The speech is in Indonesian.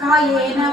kayena